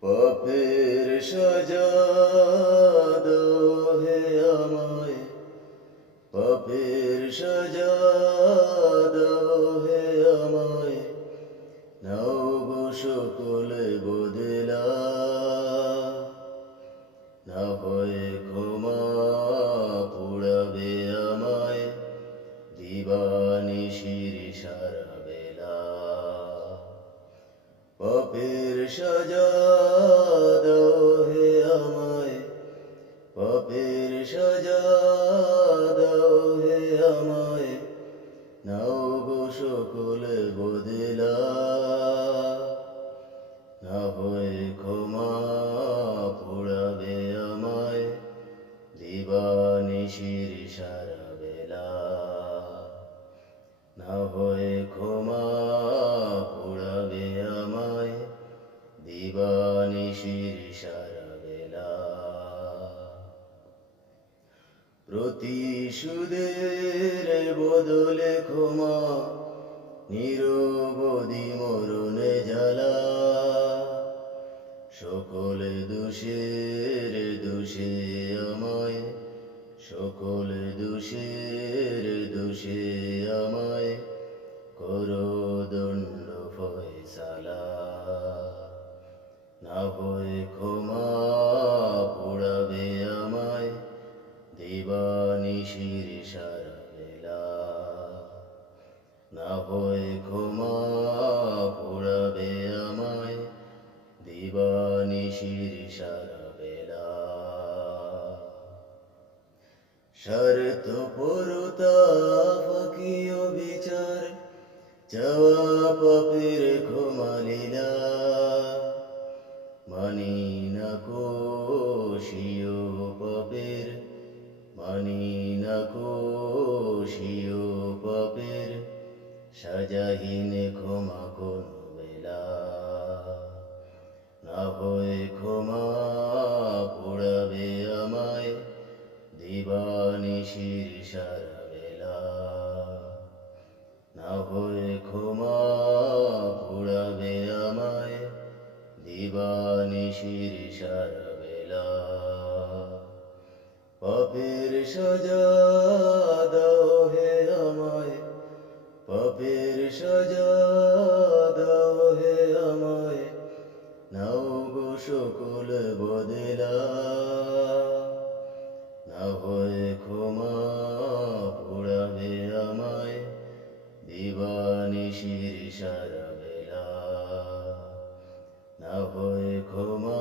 পাপের সাজা হে আমায়। পাপের সাজা হে আমায়। নাও গো সকলে বদলা। না হয় ক্ষমা পুড়াবে আমায়। দিবানিশির সারা বেলা পাপের সাজা দাও হে আমায়। পাপের সাজা দিবানিশির সারা বেলা প্রতিশোধের বদলে ক্ষমা, নিরবধি মরণে জ্বালা। সকলে দোষের দোষে আমায়, সকলে দোষের দোষে আমায়, করো দণ্ড ফয়সালা। না হয় ক্ষমা পোড়াবে আমায় দিবানিশির সারা বেলা। না হয় ক্ষমা পোড়াবে আমায় দিবানিশির সারা বেলা। শরত পরতা ফকিও বিচার, চাওয়া পাপের ক্ষমা সাজাহীন ক্ষমা কোন বেলা না হয় ক্ষমা পোড়াবে আমায় দিবানিশির সারা বেলা না হয় ক্ষমা পোড়াবে আমায় দিবানিশির সারা বেলা পাপের সাজা পাপের সাজা দাও হে আমায়, নাও গো সকল বদলা। না হয় ক্ষমা পোড়াবে আমায় দিবানিশির সারা বেলা। না হয় ক্ষমা